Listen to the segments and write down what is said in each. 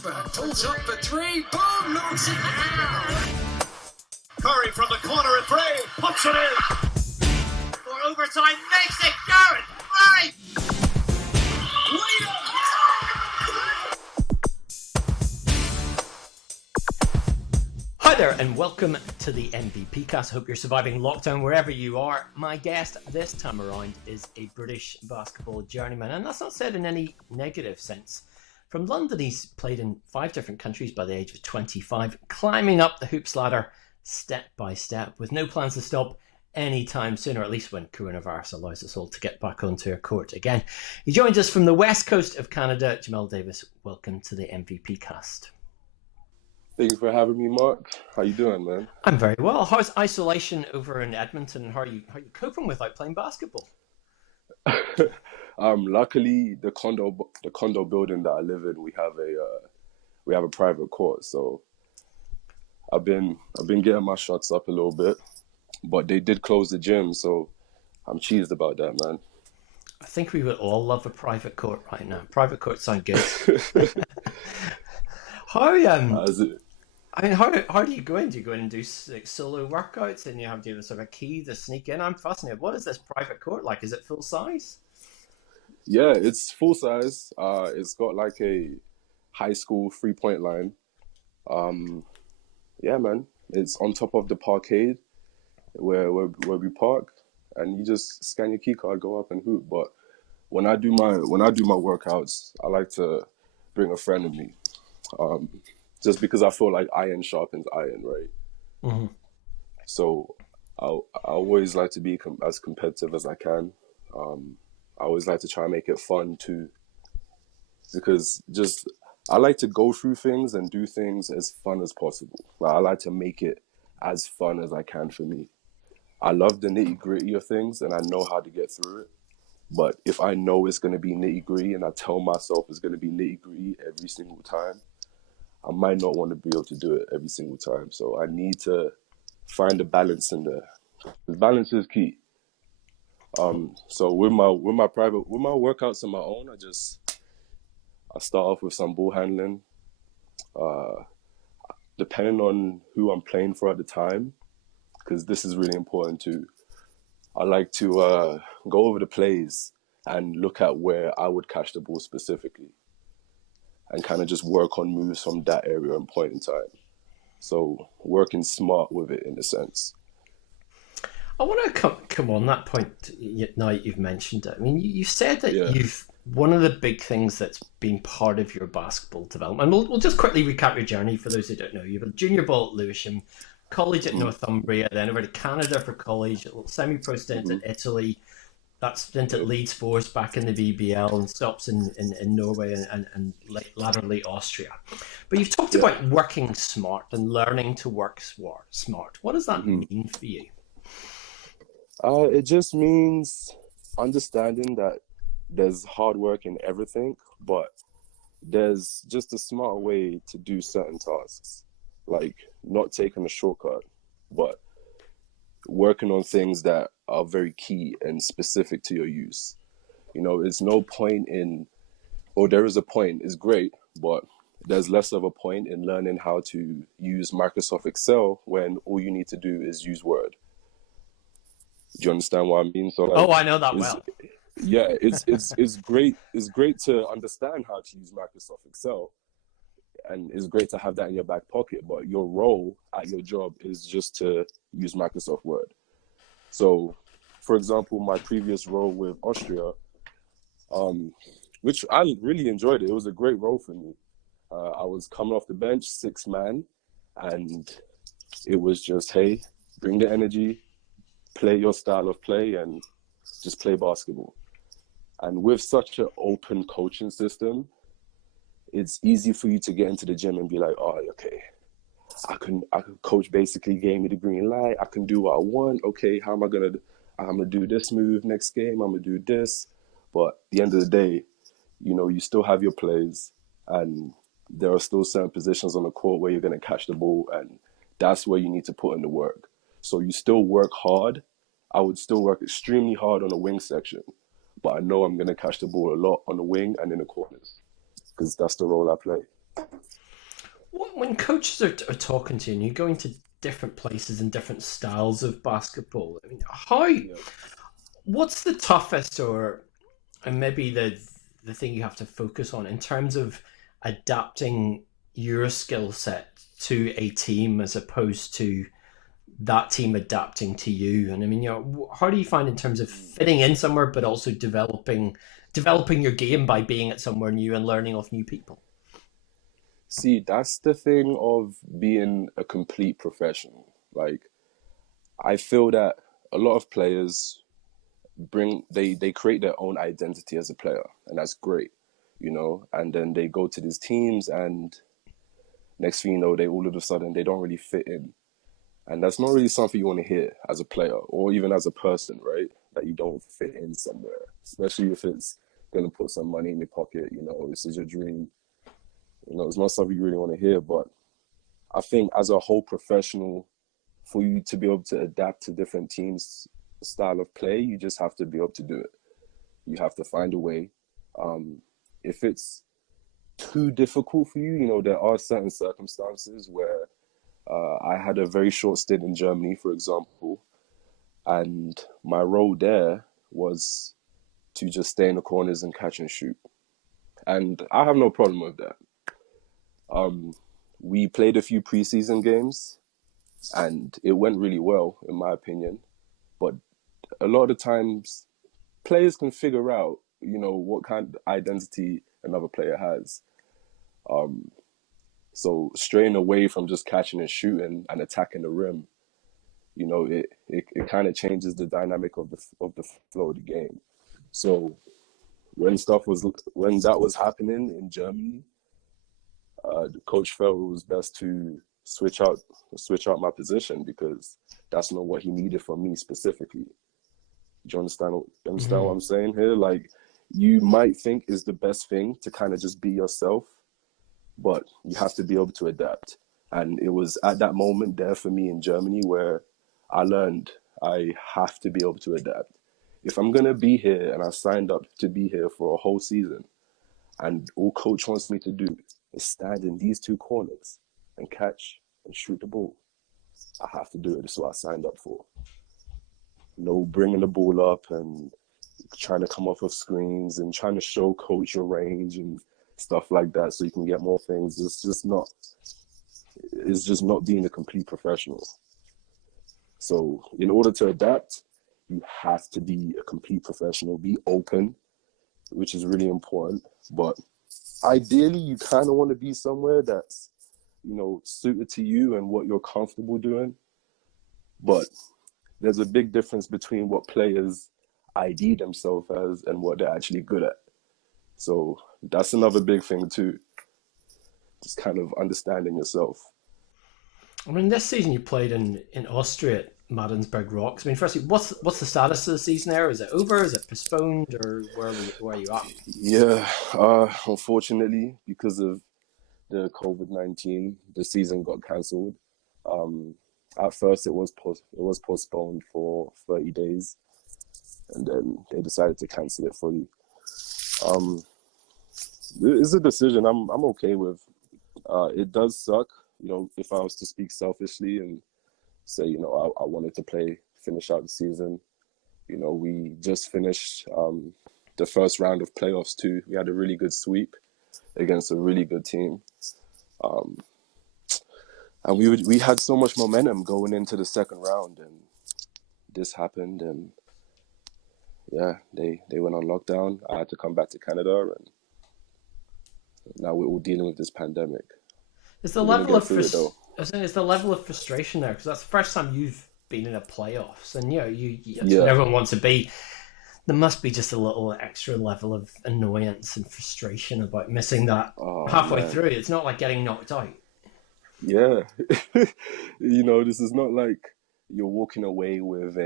Clifford pulls up for three, boom, knocks it down. Curry from the corner at three, puts it in. For overtime, makes it Garrett. Right. Hi there and welcome to the MVP cast. Hope you're surviving lockdown wherever you are. My guest this time around is a British basketball journeyman, and that's not said in any negative sense. From London, he's played in 5 different countries by the age of 25, climbing up the hoops ladder step by step with no plans to stop anytime soon, or at least when coronavirus allows us all to get back onto a court again. He joins us from the west coast of Canada. Jamelle Davis, welcome to the MVP cast. Thanks for having me, Mark. How you doing, man? I'm very well. How's isolation over in Edmonton? How are you coping without playing basketball? Luckily, the condo building that I live in, we have a private court, so I've been getting my shots up a little bit, but they did close the gym, so I'm cheesed about that, man. I think we would all love a private court right now. Private courts sound good. How Is it? I mean, how do you go in? Do you go in and do like solo workouts, and you have to have sort of a key to sneak in? I'm fascinated. What is this private court like? Is it full size? Yeah, it's full size. It's got like a high school 3-point line. Yeah, man. It's on top of the parkade where we park, and you just scan your key card, go up and hoop. But when I do my workouts, I like to bring a friend with me. Just because I feel like iron sharpens iron, right? Mm-hmm. So I always like to be as competitive as I can. I always like to try and make it fun too, because I like to go through things and do things as fun as possible. Like, I like to make it as fun as I can for me. I love the nitty gritty of things, and I know how to get through it. But if I know it's going to be nitty gritty, and I tell myself it's going to be nitty gritty every single time, I might not want to be able to do it every single time. So I need to find a balance in there. Because balance is key. So with my workouts on my own, I start off with some ball handling. Depending on who I'm playing for at the time, because this is really important too. I like to go over the plays and look at where I would catch the ball specifically, and kind of just work on moves from that area and point in time. So working smart with it in a sense. I want to come on that point now you've mentioned it. I mean, you said that one of the big things that's been part of your basketball development, and we'll just quickly recap your journey for those who don't know. You have a junior ball at Lewisham, college at Northumbria, then over to Canada for college, a little semi-pro stint at Italy, that stint at Leeds Force back in the BBL, and stops in Norway and latterly Austria. But you've talked about working smart and learning to work smart. What does that mean for you? It just means understanding that there's hard work in everything, but there's just a smart way to do certain tasks, like not taking a shortcut, but working on things that are very key and specific to your use. You know, it's no point there is a point, it's great, but there's less of a point in learning how to use Microsoft Excel when all you need to do is use Word. Do you understand what I mean? So I know that well. Yeah, it's great. It's great to understand how to use Microsoft Excel, and it's great to have that in your back pocket. But your role at your job is just to use Microsoft Word. So, for example, my previous role with Austria, which I really enjoyed it. It was a great role for me. I was coming off the bench, 6-man, and it was just, hey, bring the energy, play your style of play, and just play basketball. And with such an open coaching system, it's easy for you to get into the gym and be like, oh, okay, I can coach basically gave me the green light. I can do what I want. Okay, I'm gonna do this move next game. I'm gonna do this. But at the end of the day, you know, you still have your plays, and there are still certain positions on the court where you're gonna catch the ball, and that's where you need to put in the work. So you still work hard. I would still work extremely hard on the wing section, but I know I'm going to catch the ball a lot on the wing and in the corners, because that's the role I play. When coaches are talking to you and you're going to different places and different styles of basketball, I mean, Yeah. what's the toughest or and maybe the thing you have to focus on in terms of adapting your skill set to a team as opposed to that team adapting to you? And I mean, how do you find in terms of fitting in somewhere, but also developing your game by being at somewhere new and learning off new people? See, that's the thing of being a complete professional. Like, I feel that a lot of players they create their own identity as a player, and that's great, and then they go to these teams, and next thing you know, they all of a sudden they don't really fit in. And that's not really something you want to hear as a player or even as a person, right? That you don't fit in somewhere, especially if it's going to put some money in your pocket. This is your dream. It's not something you really want to hear. But I think as a whole professional, for you to be able to adapt to different teams' style of play, you just have to be able to do it. You have to find a way. If it's too difficult for you, there are certain circumstances where I had a very short stint in Germany, for example, and my role there was to just stay in the corners and catch and shoot. And I have no problem with that. We played a few preseason games, and it went really well, in my opinion. But a lot of the times, players can figure out, what kind of identity another player has. So straying away from just catching and shooting and attacking the rim, it kind of changes the dynamic of the flow of the game. So when that was happening in Germany, the coach felt it was best to switch out my position because that's not what he needed from me specifically. Do you understand? What I'm saying here? Like, you might think is the best thing to kind of just be yourself, but you have to be able to adapt. And it was at that moment there for me in Germany where I learned I have to be able to adapt. If I'm going to be here and I signed up to be here for a whole season and all coach wants me to do is stand in these two corners and catch and shoot the ball, I have to do it. That's what I signed up for. No bringing the ball up and trying to come off of screens and trying to show coach your range and stuff like that so you can get more things. It's just not being a complete professional. So in order to adapt, you have to be a complete professional, be open, which is really important. But ideally, you kind of want to be somewhere that's, suited to you and what you're comfortable doing. But there's a big difference between what players ID themselves as and what they're actually good at. So that's another big thing too. Just kind of understanding yourself. I mean, this season you played in Austria at Madensburg Rocks. I mean, firstly, what's the status of the season there? Is it over? Is it postponed? Or where are you at? Yeah, unfortunately, because of the COVID-19, the season got cancelled. At first, it was postponed for 30 days, and then they decided to cancel it fully. It's a decision I'm okay with. It does suck, if I was to speak selfishly and say, I wanted to finish out the season. We just finished the first round of playoffs too. We had a really good sweep against a really good team. And we had so much momentum going into the second round, and this happened, and yeah, they went on lockdown. I had to come back to Canada, and now we're all dealing with this pandemic. Is the level of is the level of frustration there? Because that's the first time you've been in a playoffs, and everyone wants to be. There must be just a little extra level of annoyance and frustration about missing that halfway through. It's not like getting knocked out. Yeah, this is not like you're walking away with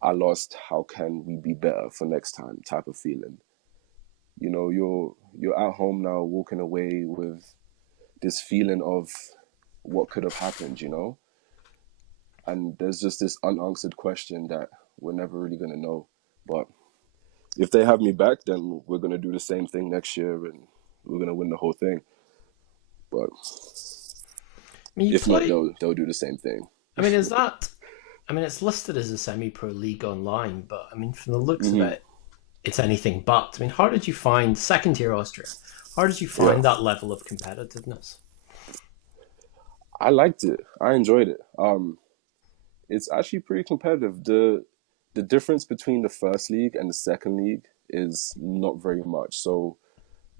I lost, how can we be better for next time type of feeling. You're at home now walking away with this feeling of what could have happened, and there's just this unanswered question that we're never really going to know. But if they have me back, then we're going to do the same thing next year and we're gonna win the whole thing. But I mean, if not, they'll do the same thing. I mean, is that? I mean, it's listed as a semi-pro league online, but I mean, from the looks of it, it's anything but. I mean, how did you find second-tier Austria? How did you find that level of competitiveness? I liked it. I enjoyed it. It's actually pretty competitive. The difference between the first league and the second league is not very much. So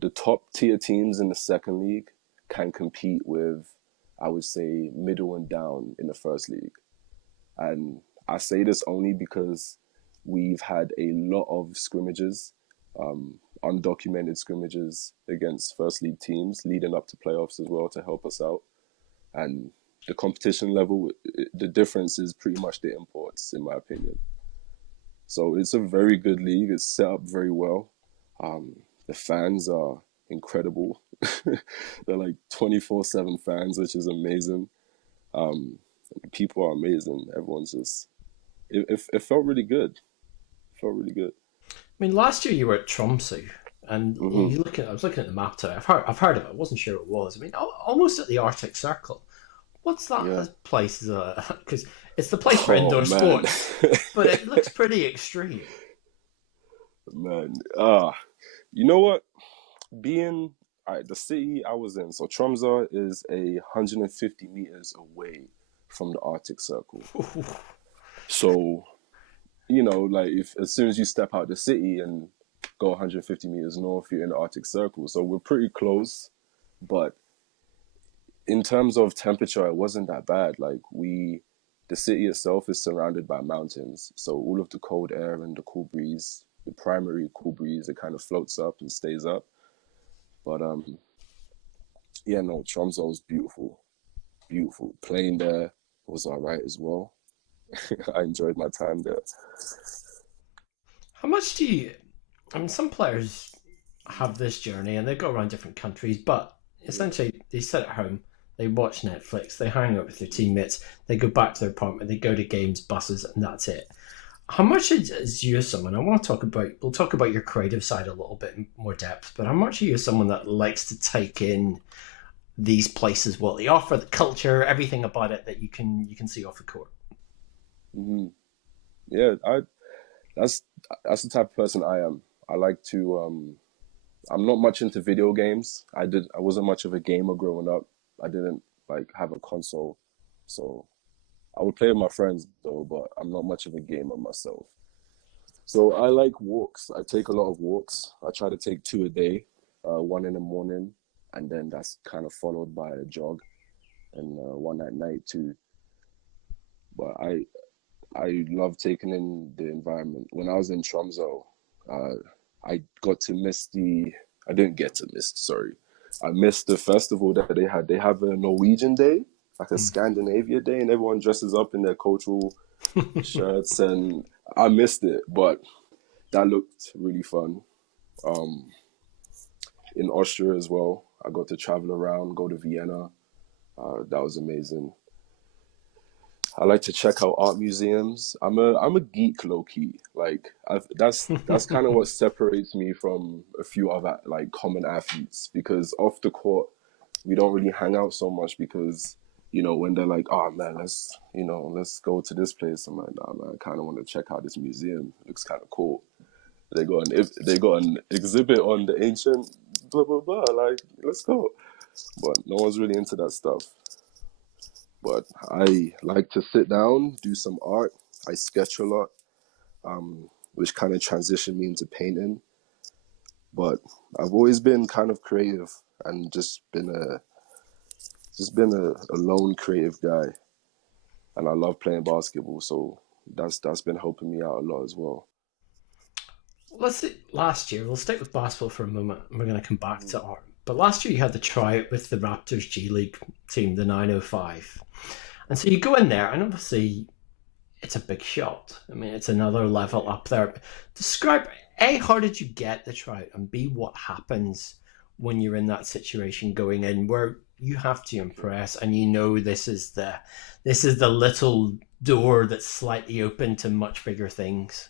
the top tier teams in the second league can compete with, I would say, middle and down in the first league. And I say this only because we've had a lot of scrimmages, undocumented scrimmages against first league teams leading up to playoffs as well to help us out. And the competition level, the difference is pretty much the imports, in my opinion. So it's a very good league. It's set up very well. The fans are incredible. They're like 24/7 fans, which is amazing. People are amazing. Everyone's just... It felt really good. It felt really good. I mean, last year you were at Tromsø, and I was looking at the map today. I've heard of it. I wasn't sure it was. I mean, almost at the Arctic Circle. What's that place? Because it's the place for indoor sports, but it looks pretty extreme. Man, you know what? The city I was in, so Tromsø is 150 meters away from the Arctic Circle. So, like as soon as you step out the city and go 150 meters north, you're in the Arctic Circle. So we're pretty close, but in terms of temperature, it wasn't that bad. Like the city itself is surrounded by mountains. So all of the cold air and the cool breeze, the primary cool breeze, it kind of floats up and stays up. But Tromsø was beautiful. Beautiful. Playing there was all right as well. I enjoyed my time there. How much I mean, some players have this journey and they go around different countries, but essentially they sit at home, they watch Netflix, they hang out with their teammates, they go back to their apartment, they go to games, buses, and that's it. How much is you as someone, we'll talk about your creative side a little bit in more depth, but how much are you as someone that likes to take in these places, what they offer, the culture, everything about it that you can see off the court? Mm-hmm. Yeah, that's the type of person I am. I like to, I'm not much into video games. I wasn't much of a gamer growing up. I didn't have a console, so I would play with my friends though, but I'm not much of a gamer myself. So I like walks. I take a lot of walks. I try to take 2 a day, one in the morning, and then that's kind of followed by a jog, and one at night too. But I love taking in the environment. When I was in Tromsø, I missed the festival that they had. They have a Norwegian day, like a Scandinavia day, and everyone dresses up in their cultural shirts, and I missed it, but that looked really fun. In Austria as well, I got to travel around, go to Vienna. That was amazing. I like to check out art museums. I'm a geek, low key. That's kind of what separates me from a few other common athletes, because off the court we don't really hang out so much, because when they're like, oh man, let's go to this place, I'm like, nah man, I kind of want to check out this museum. It looks kind of cool. They got an exhibit on the ancient blah blah blah. Let's go. But no one's really into that stuff. But I like to sit down, do some art. I sketch a lot, which kind of transitioned me into painting. But I've always been kind of creative and just been a lone creative guy. And I love playing basketball, so that's been helping me out a lot as well. Let's see, last year, we'll stick with basketball for a moment, and we're going to come back to art. But last year you had the tryout with the Raptors G League team, the 905. And so you go in there, and obviously it's a big shot. I mean, it's another level up there. Describe, A, how did you get the tryout? And B, what happens when you're in that situation going in where you have to impress and this is the little door that's slightly open to much bigger things?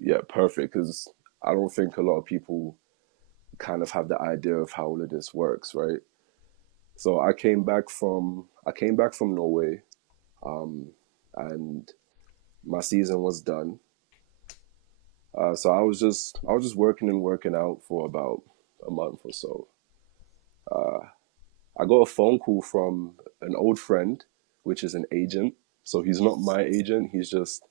Yeah, perfect, because I don't think a lot of people kind of have the idea of how all of this works, right? So I came back from Norway, and my season was done. So I was just working and working out for about a month or so. I got a phone call from an old friend, which is an agent. So he's not my agent. He's just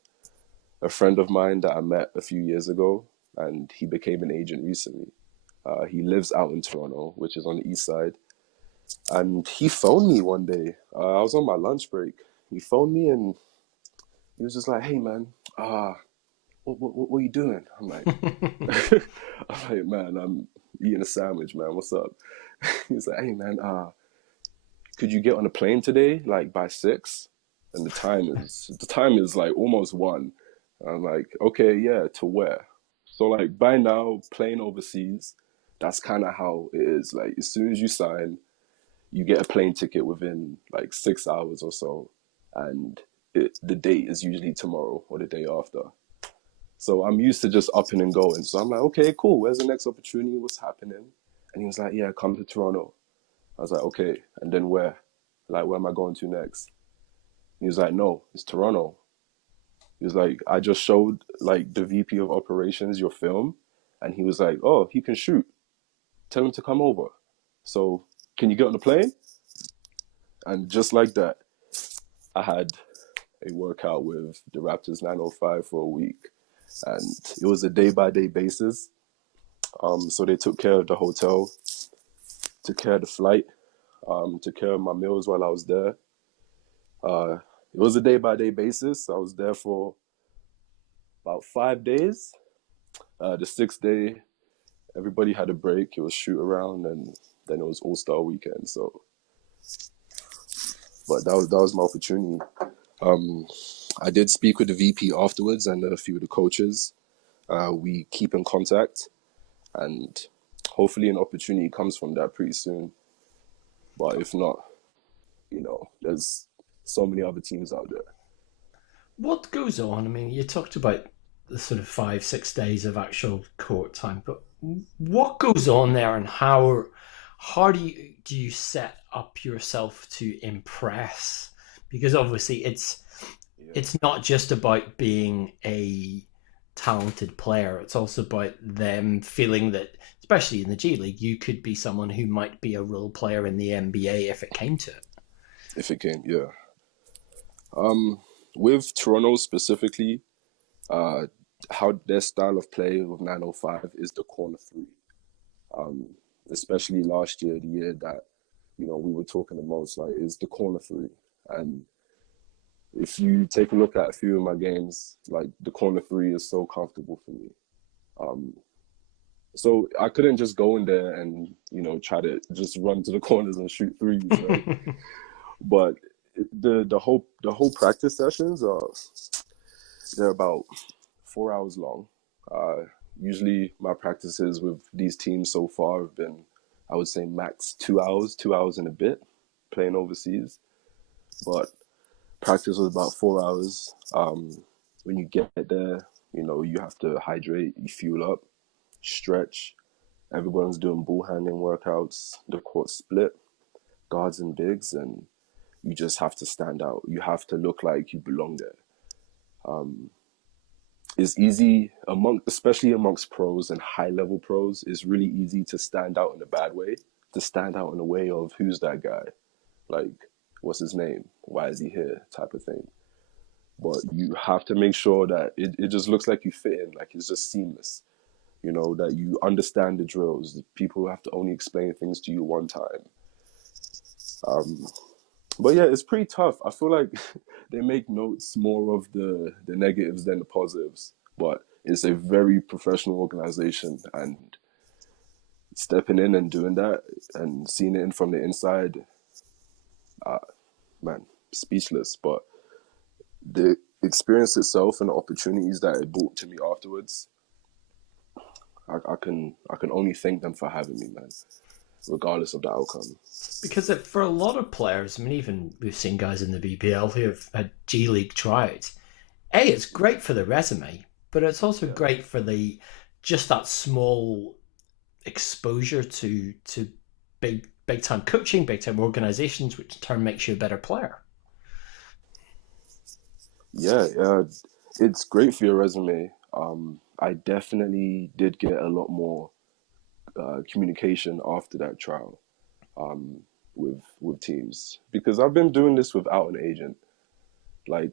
a friend of mine that I met a few years ago, and he became an agent recently. He lives out in Toronto, which is on the east side. And he phoned me one day. I was on my lunch break. He phoned me and he was just like, "Hey, man, what are you doing?" I'm like, "Man, I'm eating a sandwich, man. What's up?" He's like, "Hey, man, could you get on a plane today, like by 6? And the time is like almost 1. I'm like, "Okay, yeah, to where?" So like by now, playing overseas, that's kind of how it is. Like as soon as you sign, you get a plane ticket within like 6 hours or so, and the date is usually tomorrow or the day after. So I'm used to just upping and going. So I'm like, "Okay, cool. Where's the next opportunity? What's happening?" And he was like, "Yeah, come to Toronto." I was like, "Okay, and then where? Like, where am I going to next?" He was like, "No, it's Toronto." He was like, "I just showed like the VP of operations your film," and he was like, "Oh, he can shoot. Tell him to come over. So can you get on the plane?" And just like that, I had a workout with the Raptors 905 for a week, and it was a day-by-day basis. So they took care of the hotel, took care of the flight, took care of my meals while I was there. It was a day-by-day basis. I was there for about 5 days. The 6th day, everybody had a break. It was shoot around, and then it was All-Star weekend. So, but that was my opportunity. I did speak with the VP afterwards and a few of the coaches. We keep in contact, and hopefully an opportunity comes from that pretty soon. But if not, there's so many other teams out there. What goes on? I mean, you talked about the sort of 5-6 days of actual court time, but what goes on there, and how do you set up yourself to impress? Because obviously it's not just about being a talented player. It's also about them feeling that, especially in the G League, you could be someone who might be a role player in the NBA if it came to it. If it came, yeah. With Toronto specifically, how their style of play with 905 is the corner 3. Especially last year, the year that, we were talking the most, like, is the corner 3. And if you take a look at a few of my games, like, the corner 3 is so comfortable for me. So I couldn't just go in there and, try to just run to the corners and shoot threes, right? But the whole practice sessions they're about 4 hours long. Usually my practices with these teams so far have been, I would say, max 2 hours and a bit, playing overseas. But practice was about 4 hours. When you get there, you have to hydrate, you fuel up, stretch. Everyone's doing ball handling workouts. The court split, guards and bigs, and you just have to stand out. You have to look like you belong there. It's easy, especially amongst pros and high-level pros, it's really easy to stand out in a bad way, to stand out in a way of, who's that guy? Like, what's his name? Why is he here? Type of thing. But you have to make sure that it just looks like you fit in, like it's just seamless. That you understand the drills. People have to only explain things to you one time. But yeah, it's pretty tough. I feel like they make notes more of the negatives than the positives. But it's a very professional organization, and stepping in and doing that and seeing it from the inside, man, speechless. But the experience itself and the opportunities that it brought to me afterwards, I can only thank them for having me, man, regardless of the outcome. Because for a lot of players, I mean, even we've seen guys in the BPL who have had G League tryouts. It's great for the resume, but it's also great for just that small exposure to big time coaching, big time organizations, which in turn makes you a better player. Yeah, it's great for your resume. I definitely did get a lot more communication after that trial with teams, because I've been doing this without an agent. Like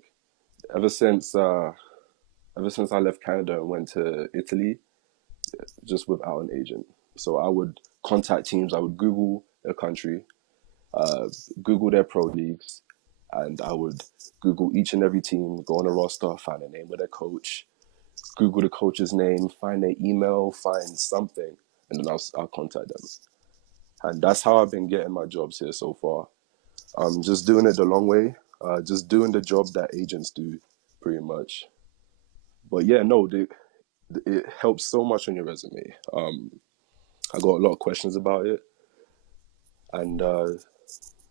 ever since I left Canada and went to Italy, just without an agent. So I would contact teams. I would Google a country, Google their pro leagues, and I would Google each and every team, go on a roster, find the name of their coach, Google the coach's name, find their email, find something, and then I'll contact them. And that's how I've been getting my jobs here so far. Just doing it the long way, just doing the job that agents do, pretty much. But yeah, no, it helps so much on your resume. I got a lot of questions about it, and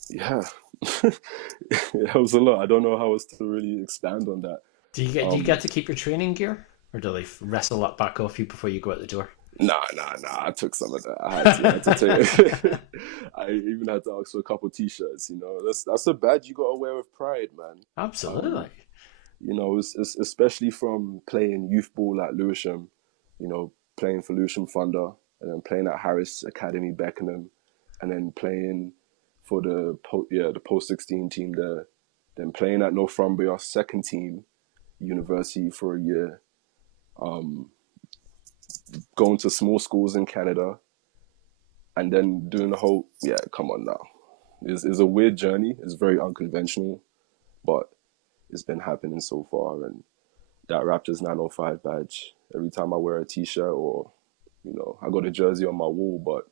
yeah, it helps a lot. I don't know how else to really expand on that. Do you get to keep your training gear, or do they wrestle that back off you before you go out the door? Nah. I took some of that. I had to take. I even had to ask for a couple T-shirts. You know, that's a badge you gotta wear with pride, man. Absolutely. You know, it's especially from playing youth ball at Lewisham. You know, playing for Lewisham Thunder, and then playing at Harris Academy Beckenham, and then playing for the post-16 team there, then playing at Northumbria second team university for a year, going to small schools in Canada, and then doing the whole, come on now. It's a weird journey. It's very unconventional, but it's been happening so far. And that Raptors 905 badge, every time I wear a T-shirt, or, you know, I got a jersey on my wall, but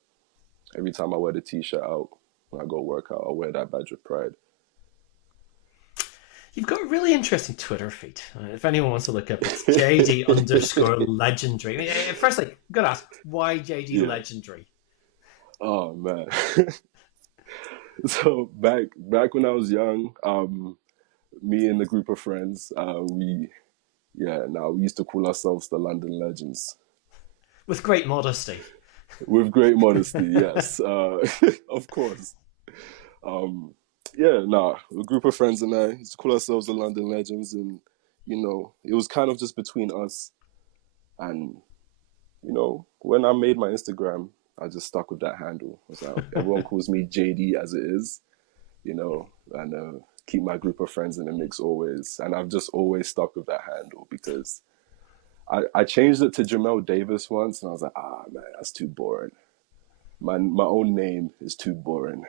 every time I wear the T-shirt out, when I go work out, I'll wear that badge with pride. You've got a really interesting Twitter feed. If anyone wants to look up, it's JD_legendary. Firstly, I've got to ask, why JD Legendary? Oh, man. So back when I was young, me and the group of friends, we used to call ourselves the London Legends. With great modesty. With great modesty, yes. Of course. A group of friends and I used to call ourselves the London Legends, and, you know, it was kind of just between us. And, you know, when I made my Instagram, I just stuck with that handle. Like, everyone calls me JD as it is, you know, and keep my group of friends in the mix always. And I've just always stuck with that handle, because I changed it to Jamelle Davis once, and I was like, man, that's too boring. My own name is too boring.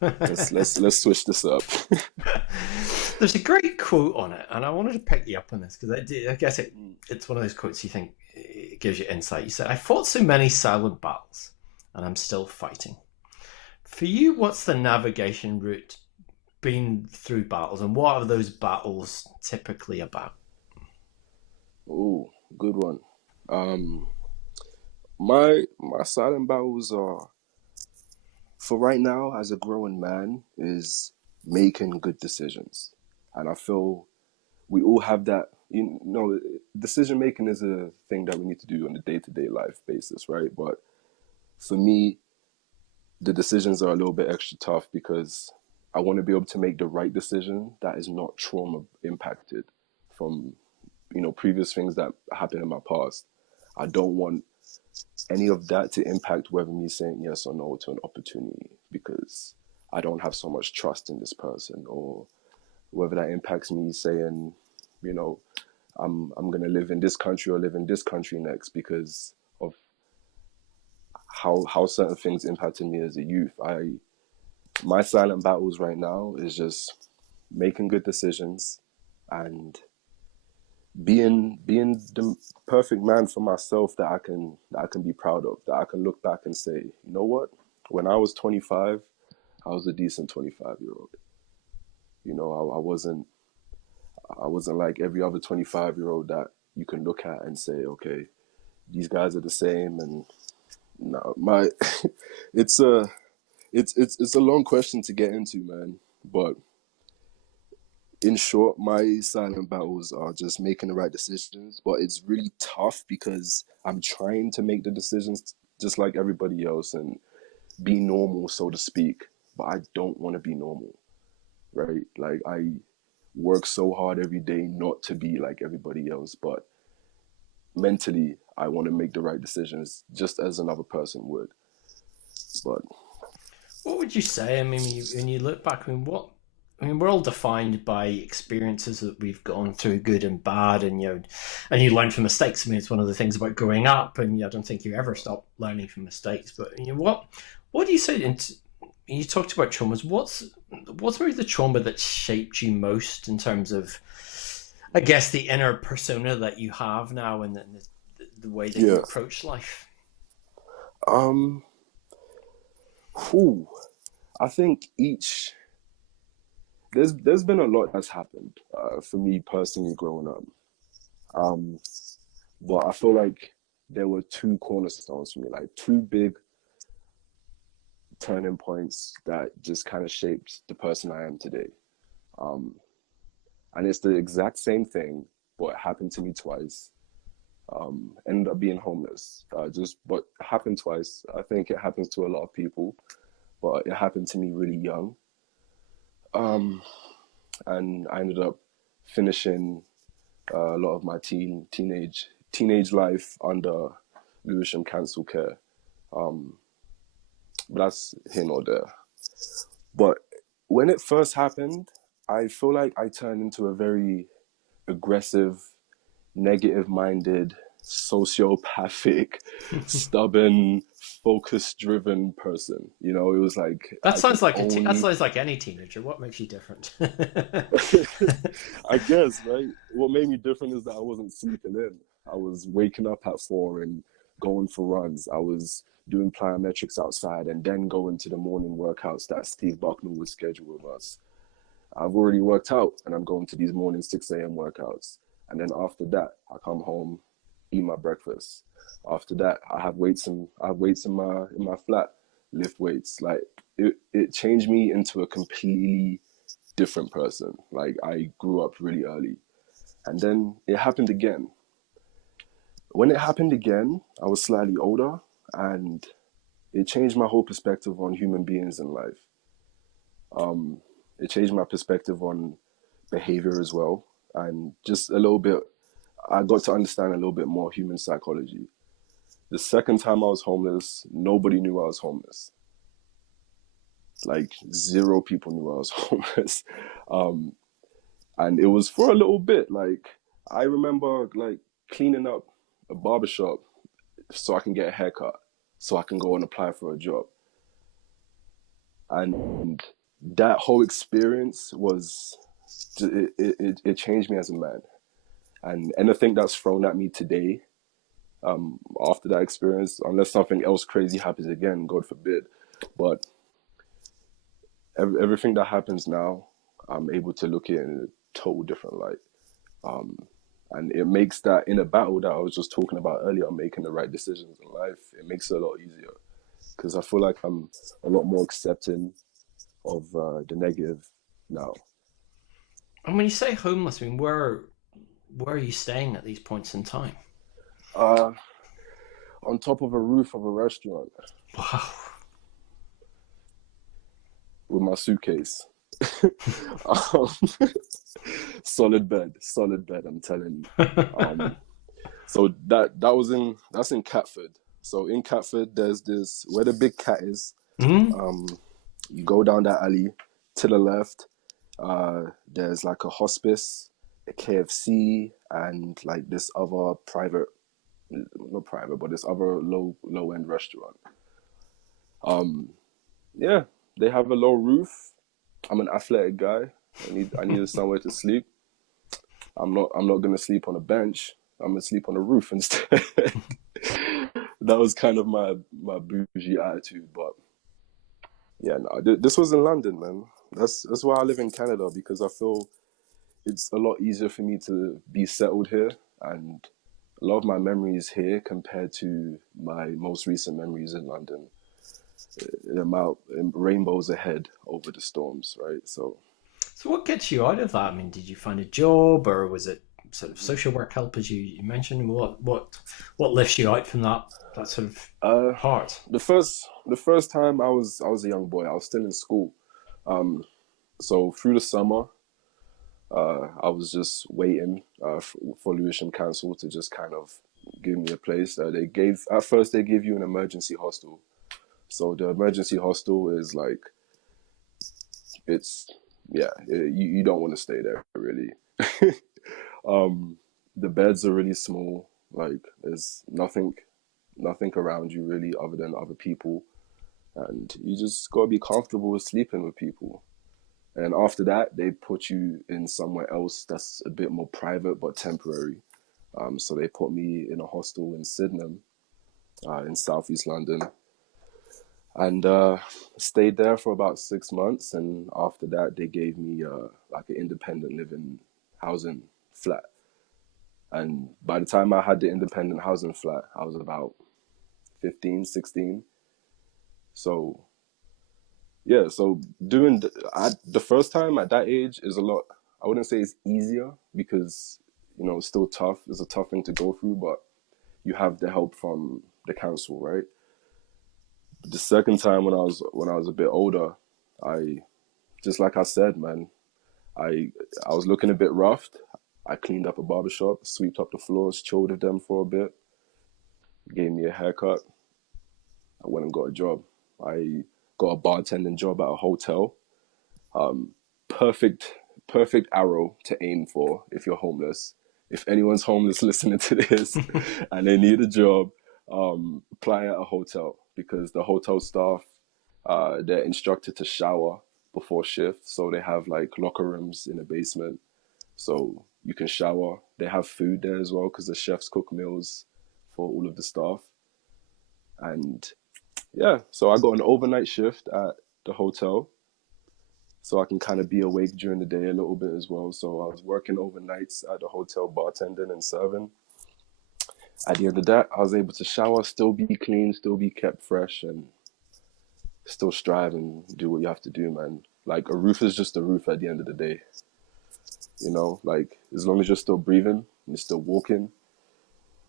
Let's switch this up. There's a great quote on it, and I wanted to pick you up on this, because I guess it's one of those quotes you think it gives you insight. You said, "I fought so many silent battles, and I'm still fighting." For you, what's the navigation route been through battles, and what are those battles typically about? Oh, good one. My silent battles are, for right now, as a growing man, is making good decisions. And I feel we all have that. You know, decision making is a thing that we need to do on a day-to-day life basis, right? But for me, the decisions are a little bit extra tough, because I want to be able to make the right decision that is not trauma impacted from, you know, previous things that happened in my past. I don't want any of that to impact whether me saying yes or no to an opportunity, because I don't have so much trust in this person, or whether that impacts me saying, you know, I'm going to live in this country or live in this country next, because of how certain things impacted me as a youth. My silent battles right now is just making good decisions and being the perfect man for myself that I can be proud of, that I can look back and say, you know what? When I was 25, I was a decent 25-year-old. You know, I wasn't like every other 25-year-old that you can look at and say, okay, these guys are the same. And no, it's a long question to get into, man. But in short, my silent battles are just making the right decisions. But it's really tough, because I'm trying to make the decisions just like everybody else and be normal, so to speak. But I don't want to be normal, right? Like I work so hard every day not to be like everybody else, but mentally I want to make the right decisions just as another person would. But what would you say? I mean, when you look back, I mean, we're all defined by experiences that we've gone through, good and bad, and and you learn from mistakes. I mean, it's one of the things about growing up, and I don't think you ever stop learning from mistakes. But what do you say? You talked about traumas. What's maybe the trauma that shaped you most in terms of, I guess, the inner persona that you have now, and the way that you approach life? Whew, I think there's been a lot that's happened for me personally growing up. But I feel like there were two cornerstones for me, like two big turning points that just kind of shaped the person I am today. And it's the exact same thing, but it happened to me twice. Ended up being homeless. But it happened twice. I think it happens to a lot of people, but it happened to me really young. And I ended up finishing a lot of my teenage life under Lewisham Council care. But that's here nor there. But when it first happened, I feel like I turned into a very aggressive, negative-minded, sociopathic, stubborn, focus-driven person. You know, it was like That sounds like that sounds like any teenager. What makes you different? I guess, right? What made me different is that I wasn't sleeping in. I was waking up at 4 and going for runs. I was doing plyometrics outside and then going to the morning workouts that Steve Buckman would schedule with us. I've already worked out and I'm going to these morning 6 a.m. workouts. And then after that, I come home, eat my breakfast. After that, I have weights in my flat, lift weights. Like it changed me into a completely different person. Like I grew up really early. And then it happened again. When it happened again, I was slightly older and it changed my whole perspective on human beings in life. It changed my perspective on behavior as well. And just a little bit, I got to understand a little bit more human psychology. The second time I was homeless, nobody knew I was homeless. Like 0 people knew I was homeless. And it was for a little bit. Like I remember like cleaning up a barbershop so I can get a haircut, so I can go and apply for a job. And that whole experience it changed me as a man. And anything that's thrown at me today, after that experience, unless something else crazy happens again, God forbid, but everything that happens now, I'm able to look at it in a total different light. And it makes that inner battle that I was just talking about earlier, making the right decisions in life, it makes it a lot easier. Because I feel like I'm a lot more accepting of the negative now. And when you say homeless, I mean, where are you staying at these points in time? On top of a roof of a restaurant. Wow. With my suitcase. Solid bed, I'm telling you. So that's in Catford. So in Catford, there's this, where the big cat is. You go down that alley to the left. There's like a hospice, a KFC, and like this other not private, but this other low end restaurant. Yeah, they have a low roof. I'm an athletic guy. I needed somewhere to sleep. I'm not gonna sleep on a bench. I'm gonna sleep on a roof instead. That was kind of my bougie attitude, but yeah, no, this was in London, man. That's why I live in Canada, because I feel it's a lot easier for me to be settled here, and a lot of my memories here compared to my most recent memories in London. Rainbows ahead over the storms, right? So what gets you out of that? I mean, did you find a job, or was it sort of social work help, as you mentioned? What lifts you out from that sort of part? The first time I was a young boy. I was still in school. So through the summer, I was just waiting for Lewisham Council to just kind of give me a place. At first they gave you an emergency hostel. So the emergency hostel is like, you don't want to stay there really. The beds are really small. Like there's nothing around you really other than other people, and you just gotta be comfortable with sleeping with people. And after that, they put you in somewhere else that's a bit more private but temporary. So they put me in a hostel in Sydenham, in southeast London, and stayed there for about 6 months. And after that, they gave me like an independent living housing flat. And by the time I had the independent housing flat, I was about 15, 16. So yeah, so the first time at that age is a lot. I wouldn't say it's easier because, it's still tough. It's a tough thing to go through, but you have the help from the council, right? The second time when I was a bit older, I just like I said, man, I was looking a bit roughed. I cleaned up a barbershop, swept up the floors, chilled with them for a bit, gave me a haircut. I went and got a job. I got a bartending job at a hotel. Perfect arrow to aim for if you're homeless. If anyone's homeless listening to this and they need a job, apply at a hotel, because the hotel staff, they're instructed to shower before shift. So they have like locker rooms in the basement. So you can shower. They have food there as well because the chefs cook meals for all of the staff. And yeah, so I got an overnight shift at the hotel, so I can kind of be awake during the day a little bit as well. So I was working overnights at the hotel, bartending and serving. At the end of that, I was able to shower, still be clean, still be kept fresh, and still strive and do what you have to do, man. Like, a roof is just a roof at the end of the day. Like, as long as you're still breathing and you're still walking,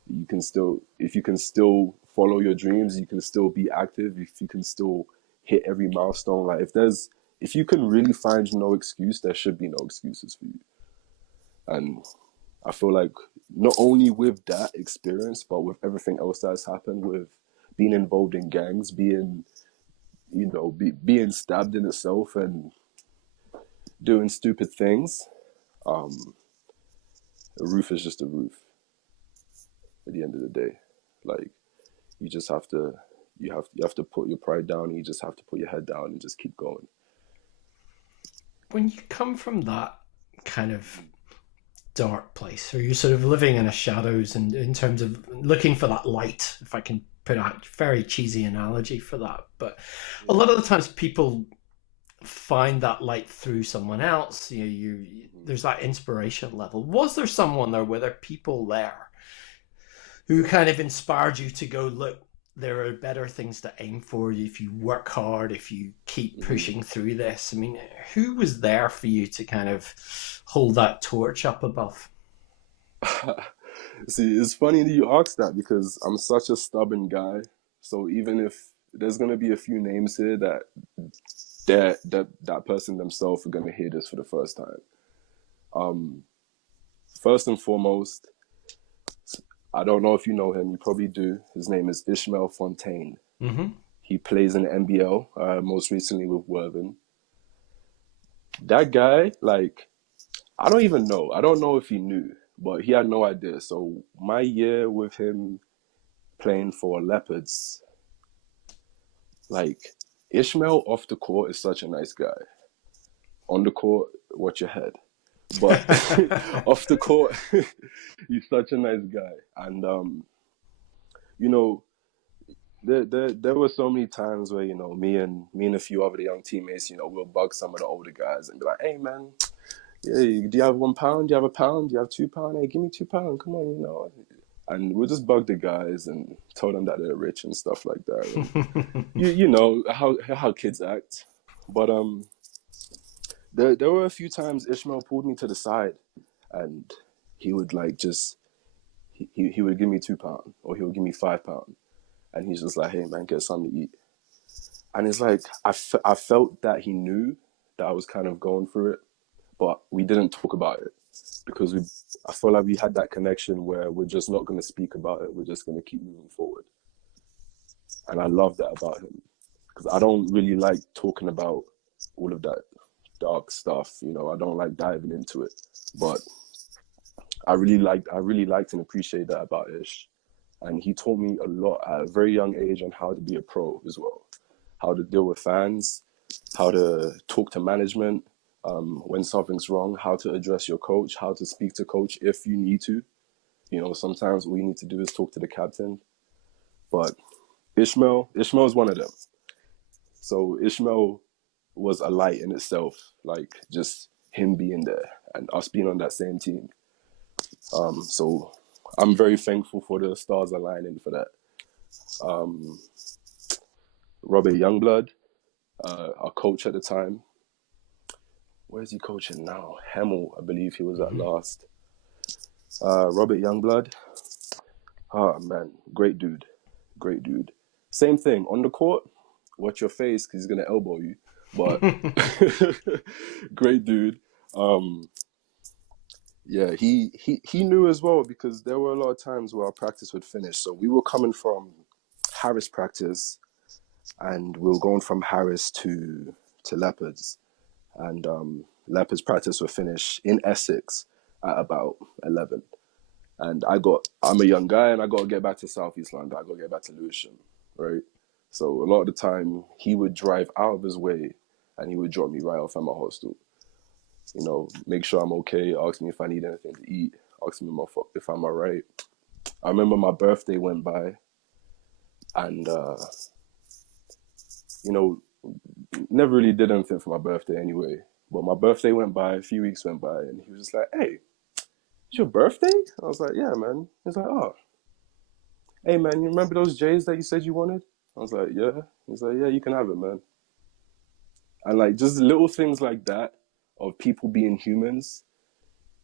if you can still follow your dreams, you can still be active, if you can still hit every milestone. Like, if you can really find no excuse, there should be no excuses for you. And I feel like not only with that experience, but with everything else that's happened, with being involved in gangs, being stabbed in itself and doing stupid things, a roof is just a roof at the end of the day. Like, you just have to put your pride down, and you just have to put your head down and just keep going. When you come from that kind of dark place, or you're sort of living in the shadows, and in terms of looking for that light, if I can put a very cheesy analogy for that, but a lot of the times people find that light through someone else. There's that inspiration level. Was there someone there? Were there people there who kind of inspired you to go, look, there are better things to aim for if you work hard, if you keep pushing through this? I mean, who was there for you to kind of hold that torch up above? See, it's funny that you ask that, because I'm such a stubborn guy. So even if there's going to be a few names here that person themselves are going to hear this for the first time. First and foremost, I don't know if you know him. You probably do. His name is Ishmael Fontaine. Mm-hmm. He plays in the NBL, most recently with Worthing. That guy, like, I don't even know. I don't know if he knew, but he had no idea. So my year with him playing for Leopards, like, Ishmael off the court is such a nice guy. On the court, watch your head. But off the court, he's such a nice guy. And, there were so many times where, me and a few other young teammates, we'll bug some of the older guys and be like, hey, man, yeah, do you have £1? Do you have £1? Do you have £2? Hey, give me £2. Come on, And we'll just bug the guys and tell them that they're rich and stuff like that. And you know how kids act. But there were a few times Ishmael pulled me to the side and he would like just he would give me £2 or he would give me £5, and he's just like, hey man, get something to eat. And it's like I felt that he knew that I was kind of going through it, but we didn't talk about it because I feel like we had that connection where we're just not going to speak about it. We're just going to keep moving forward. And I love that about him, because I don't really like talking about all of that dark stuff. You know, I don't like diving into it, but I really liked and appreciate that about Ish. And he taught me a lot at a very young age on how to be a pro as well, how to deal with fans, how to talk to management when something's wrong, how to address your coach, how to speak to coach if you need to. You know, sometimes all you need to do is talk to the captain. But Ishmael is one of them. So Ishmael was a light in itself, like just him being there and us being on that same team. So I'm very thankful for the stars aligning for that. Robert Youngblood, our coach at the time. Where is he coaching now? Hemel, I believe he was at last. Robert Youngblood. Oh man, great dude. Same thing on the court. Watch your face because he's gonna elbow you. But great dude. Yeah, he knew as well, because there were a lot of times where our practice would finish. So we were coming from Harris practice, and we were going from Harris to Leopards, and Leopards practice would finish in Essex at about 11. And I'm a young guy, and I got to get back to Southeast London. I got to get back to Lewisham, right? So a lot of the time, he would drive out of his way, and he would drop me right off at my hostel. You know, make sure I'm okay, ask me if I need anything to eat, ask me if I'm all right. I remember my birthday went by, and, you know, never really did anything for my birthday anyway. But my birthday went by, a few weeks went by, and he was just like, hey, it's your birthday? I was like, yeah, man. He's like, oh. Hey, man, you remember those J's that you said you wanted? I was like, yeah. He's like, yeah, you can have it, man. And like just little things like that of people being humans,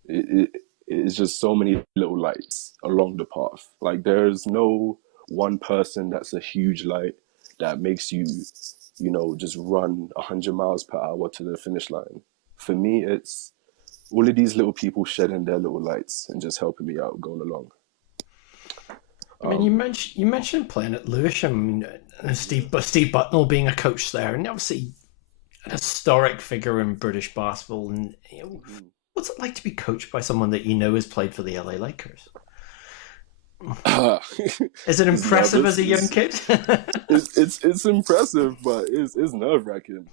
it's just so many little lights along the path. Like there's no one person that's a huge light that makes you, you know, just run 100 miles per hour to the finish line. For me, it's all of these little people shedding their little lights and just helping me out going along. I mean, you mentioned playing at Lewisham, and Steve Bucknell being a coach there, and obviously a historic figure in British basketball. And you know, what's it like to be coached by someone that you know has played for the LA Lakers? Is it impressive as a young kid? it's impressive, but it's nerve-wracking.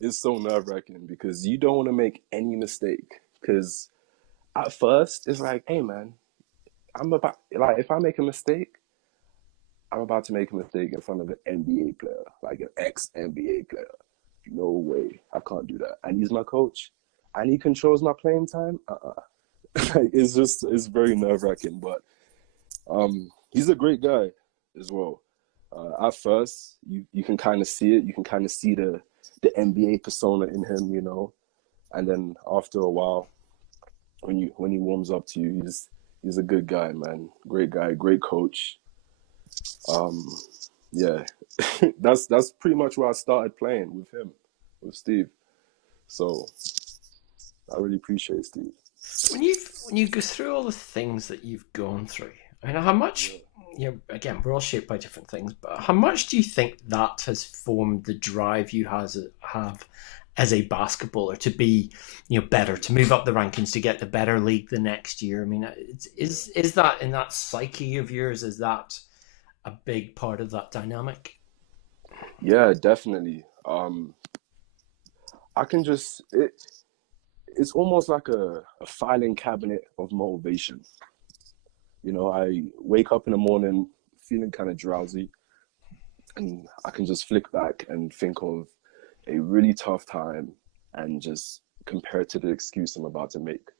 It's so nerve-wracking because you don't want to make any mistake. Because at first, it's like, hey, man, if I make a mistake, I'm about to make a mistake in front of an NBA player, like an ex-NBA player. No way, I can't do that. And he's my coach, and he controls my playing time. It's very nerve-wracking, but he's a great guy as well. At first, you can kind of see it. You can kind of see the NBA persona in him, you know. And then after a while, when he warms up to you, he's a good guy, man. Great guy, great coach. Yeah, that's pretty much where I started playing with him, with Steve. So I really appreciate Steve. When you go through all the things that you've gone through, I know how much. You know, again, we're all shaped by different things, but how much do you think that has formed the drive you have as a basketballer to be, you know, better, to move up the rankings, to get the better league the next year? I mean, is that in that psyche of yours? Is that a big part of that dynamic? Yeah, definitely. I can just it's almost like a filing cabinet of motivation. You know, I wake up in the morning feeling kind of drowsy, and I can just flick back and think of a really tough time and just compare it to the excuse I'm about to make.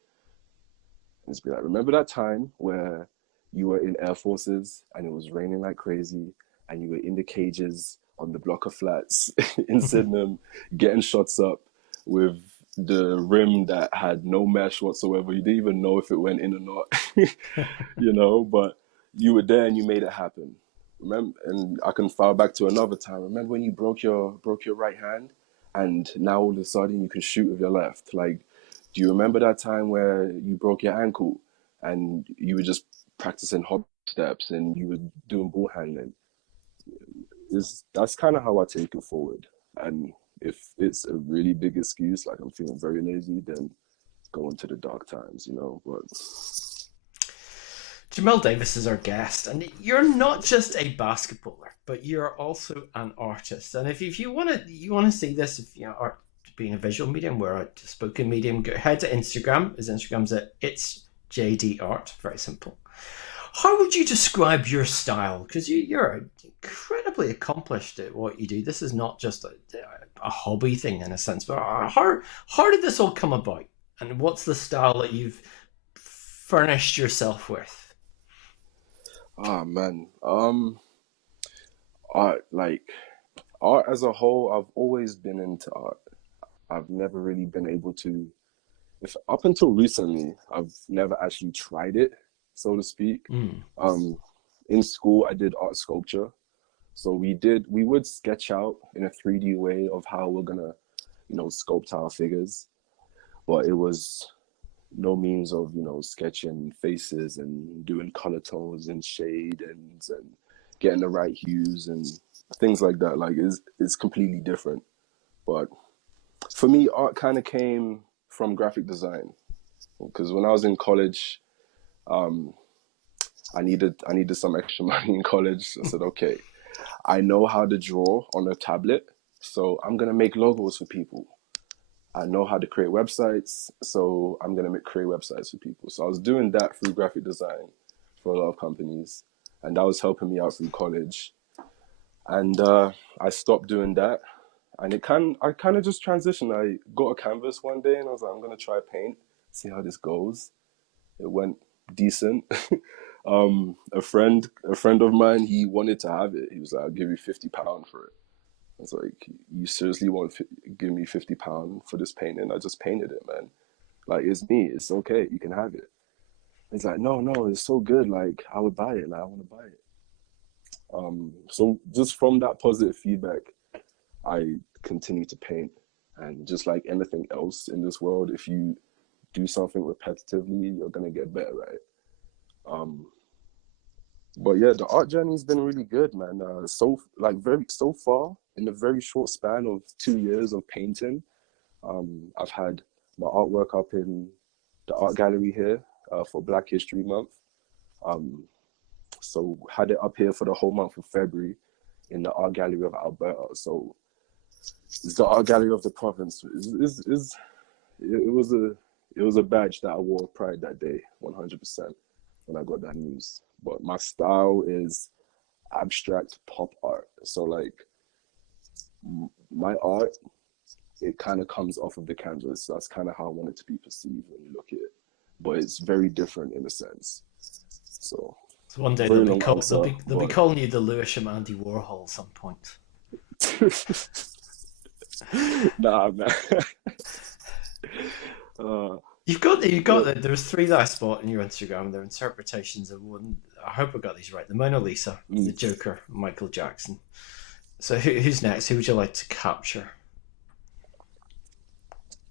And just be like, remember that time where you were in Air Forces and it was raining like crazy and you were in the cages on the block of flats in Sydenham, getting shots up with the rim that had no mesh whatsoever. You didn't even know if it went in or not, but you were there and you made it happen. Remember, and I can file back to another time. Remember when you broke your right hand, and now all of a sudden you can shoot with your left? Like, do you remember that time where you broke your ankle and you were just practicing hop steps and you were doing ball handling? That's kind of how I take it forward. And if it's a really big excuse, like I'm feeling very lazy, then go into the dark times, But Jamelle Davis is our guest, and you're not just a basketballer, but you're also an artist. And if you want to see this, if art being a visual medium, we're a spoken medium, head to Instagram. Instagram's at it's JD Art, very simple. How would you describe your style? Because you're incredibly accomplished at what you do. This is not just a hobby thing in a sense, but how did this all come about? And what's the style that you've furnished yourself with? Oh man, art as a whole, I've always been into art. I've never really been able to, if up until recently, I've never actually tried it, so to speak. In school, I did art sculpture. So we would sketch out in a 3D way of how we're gonna, sculpt our figures. But it was no means of, sketching faces and doing color tones and shade and getting the right hues and things like that. Like it's completely different. But for me, art kind of came from graphic design, because when I was in college, I needed some extra money in college. I said, okay, I know how to draw on a tablet, so I'm gonna make logos for people. I know how to create websites, so I'm gonna create websites for people. So I was doing that through graphic design for a lot of companies, and that was helping me out through college. And I stopped doing that, and I kind of just transitioned. I got a canvas one day, and I was like, I'm gonna try paint, see how this goes. It went decent. A friend of mine, he wanted to have it. He was like, I'll give you £50 for it. I was like, you seriously want to give me £50 for this painting? I just painted it, man. Like, it's me. It's okay. You can have it. He's like, no, it's so good. Like, I would buy it. Like, I want to buy it. So just from that positive feedback, I continue to paint. And just like anything else in this world, if you do something repetitively, you're going to get better at it. But yeah, the art journey's been really good, man. So far, in a very short span of 2 years of painting, I've had my artwork up in the art gallery here for Black History Month. So had it up here for the whole month of February in the art gallery of Alberta. So it's the art gallery of the province. It was a badge that I wore of pride that day, 100%, when I got that news. But my style is abstract pop art. So like my art, it kind of comes off of the canvas. That's kind of how I want it to be perceived when you look at it. But it's very different in a sense. So one day they'll be calling you the Lewisham Andy Warhol at some point. Nah, man. You've got there's 3 that I spot in your Instagram. They're interpretations of one. I hope I got these right. The Mona Lisa, the Joker, Michael Jackson. So who's next? Who would you like to capture?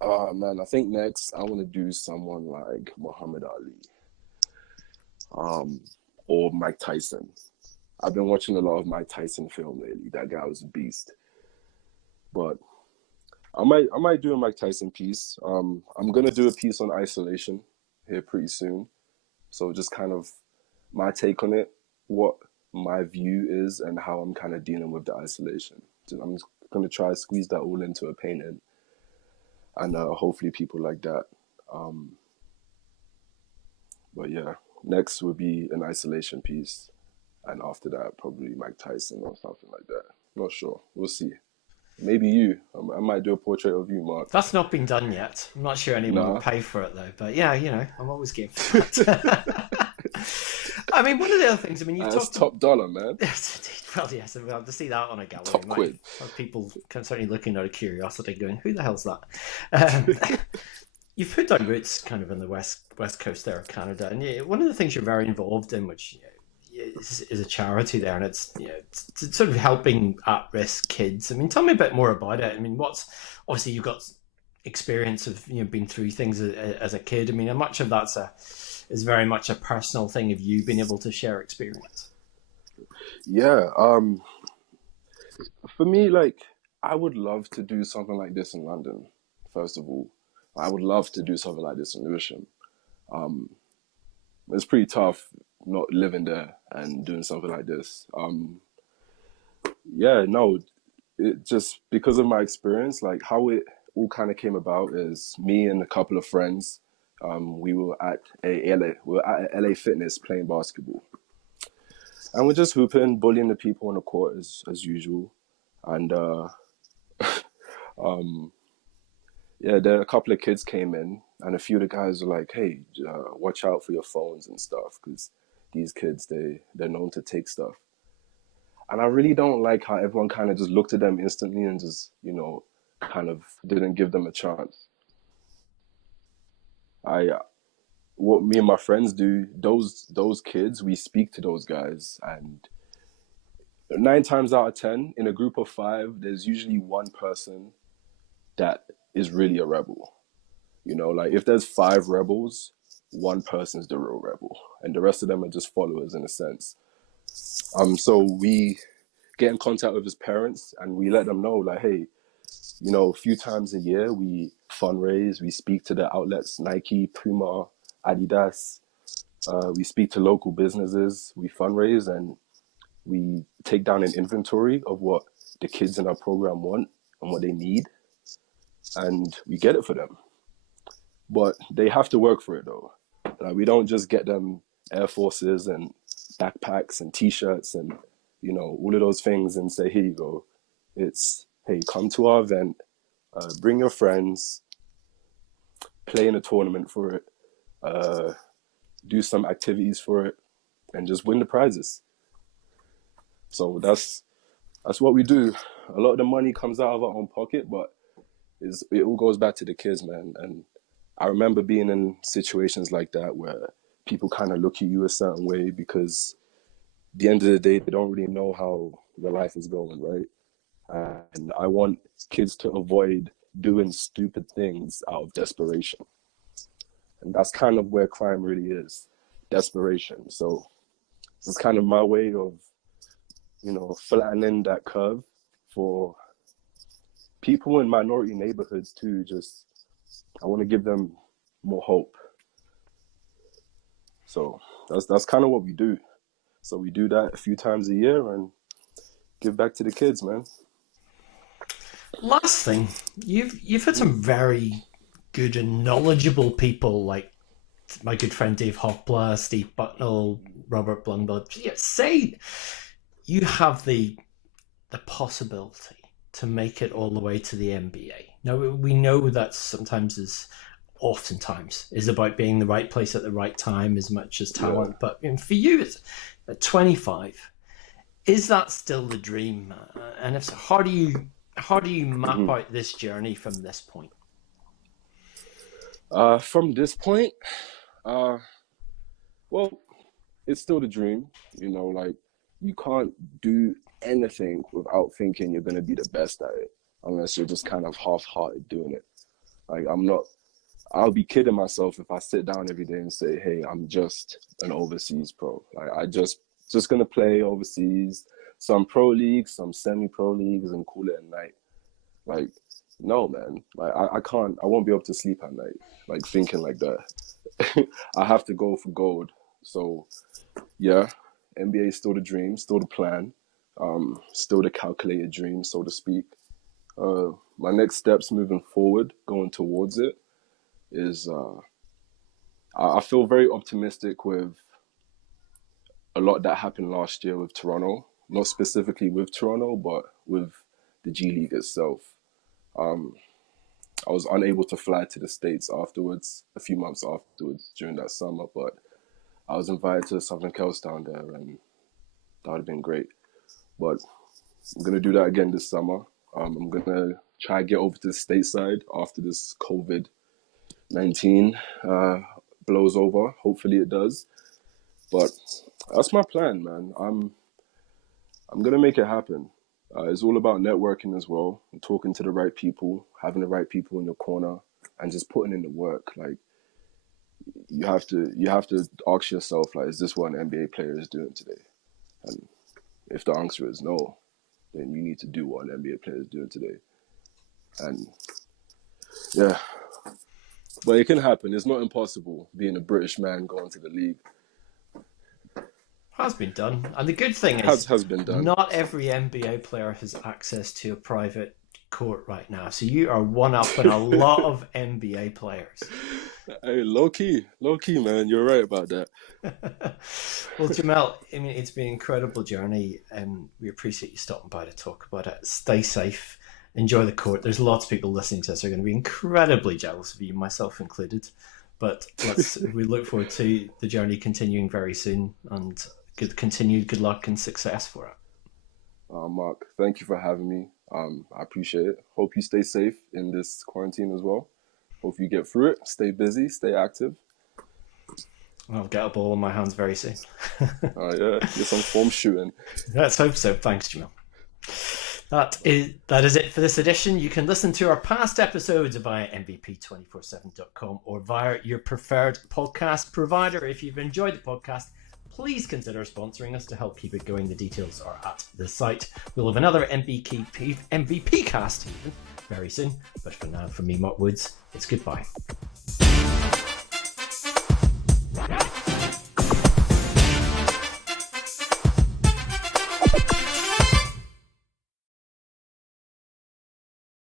Man, I think next I want to do someone like Muhammad Ali, or Mike Tyson. I've been watching a lot of Mike Tyson film lately. That guy was a beast. But I might do a Mike Tyson piece. I'm gonna do a piece on isolation here pretty soon. So just kind of my take on it, what my view is, and how I'm kind of dealing with the isolation. I'm just gonna try to squeeze that all into a painting, and hopefully people like that. But yeah, next would be an isolation piece, and after that probably Mike Tyson or something like that. Not sure. We'll see. Maybe you. I might do a portrait of you, Mark. That's not been done yet. I'm not sure anyone will pay for it, though. But yeah, I'm always game for that. I mean, one of the other things, you've That's talked... top dollar, man. Yes, indeed. Well, yes, well, to see that on a gallery, Top quid. people certainly looking out of curiosity, going, "Who the hell's that?" Um, you've put down roots kind of in the west coast there of Canada, and one of the things you're very involved in, which is a charity there, and it's it's sort of helping at-risk kids. I mean, tell me a bit more about it. I mean, obviously you've got experience of been through things as a kid. I mean, how much of that's is very much a personal thing of you being able to share experience. Yeah. For me, like, I would love to do something like this in London. First of all, I would love to do something like this in Lewisham. It's pretty tough not living there and doing something like this. Yeah, no, it just because of my experience, like how it all kind of came about is me and a couple of friends. We were at a LA Fitness playing basketball, and we're just hooping, bullying the people on the court as usual. And yeah, there a couple of kids came in, and a few of the guys were like, "Hey, watch out for your phones and stuff, because these kids they're known to take stuff." And I really don't like how everyone kind of just looked at them instantly and just kind of didn't give them a chance. What me and my friends do, those kids, we speak to those guys, and 9 times out of 10, in a group of 5, there's usually one person that is really a rebel. Like if there's 5 rebels, one person's the real rebel, and the rest of them are just followers in a sense. So we get in contact with his parents, and we let them know, like, hey, a few times a year we fundraise, we speak to the outlets, Nike, Puma, Adidas. We speak to local businesses, we fundraise, and we take down an inventory of what the kids in our program want and what they need, and we get it for them. But they have to work for it, though. Like, we don't just get them Air Forces and backpacks and T-shirts and all of those things and say, here you go. It's, hey, come to our event, bring your friends, play in a tournament for it, do some activities for it, and just win the prizes. So that's what we do. A lot of the money comes out of our own pocket, but it all goes back to the kids, man. And I remember being in situations like that where people kind of look at you a certain way because at the end of the day, they don't really know how their life is going, right? And I want kids to avoid doing stupid things out of desperation. And that's kind of where crime really is, desperation. So it's kind of my way of, flattening that curve for people in minority neighborhoods too. I want to give them more hope. So that's kind of what we do. So we do that a few times a year and give back to the kids, man. Last thing, you've had some very good and knowledgeable people like my good friend Dave Hopla, Steve Bucknell, Robert Blundell. Say you have the possibility to make it all the way to the NBA. Now we know that oftentimes is about being the right place at the right time as much as talent. Yeah. But for you, it's at 25. Is that still the dream? And if so, how do you map out this journey from this point? From this point, well, it's still the dream. Like, you can't do anything without thinking you're going to be the best at it, unless you're just kind of half-hearted doing it. Like, I'll be kidding myself if I sit down every day and say, hey, I'm just an overseas pro. Like, I just going to play overseas, some pro leagues, some semi-pro leagues, and call it a night. Like, no, man. Like, I won't be able to sleep at night, like, thinking like that. I have to go for gold. So, yeah, NBA is still the dream, still the plan, still the calculated dream, so to speak. My next steps moving forward, going towards it, is I feel very optimistic with a lot that happened last year with Toronto. Not specifically with Toronto, but with the G League itself. I was unable to fly to the States afterwards, a few months afterwards during that summer, but I was invited to something else down there, and that would have been great. but I'm going to do that again this summer. I'm going to try to get over to the stateside after this COVID-19 blows over. Hopefully it does. But that's my plan, man. I'm going to make it happen. It's all about networking as well, and talking to the right people, having the right people in your corner, and just putting in the work. Like, you have to ask yourself, like, is this what an NBA player is doing today? And if the answer is no, then you need to do what an NBA player is doing today. And yeah, but it can happen. It's not impossible being a British man going to the league. Has been done. And the good thing is, has been done. Not every NBA player has access to a private court right now. So you are one up in a lot of NBA players. Hey, low key, man. You're right about that. Well, Jamelle, I mean, it's been an incredible journey, and we appreciate you stopping by to talk about it. Stay safe. Enjoy the court. There's lots of people listening to this who are going to be incredibly jealous of you, myself included. But we look forward to the journey continuing very soon, and good luck and success for it. Mark, thank you for having me. I appreciate it. Hope you stay safe in this quarantine as well. Hope you get through it. Stay busy, stay active. I'll get a ball in my hands very soon. Yeah, get some form shooting. Let's hope so. Thanks, Jamelle. That is it for this edition. You can listen to our past episodes via MVP247.com or via your preferred podcast provider. If you've enjoyed the podcast, please consider sponsoring us to help keep it going. The details are at the site. We'll have another MVP cast even very soon. But for now, from me, Mark Woods, it's goodbye.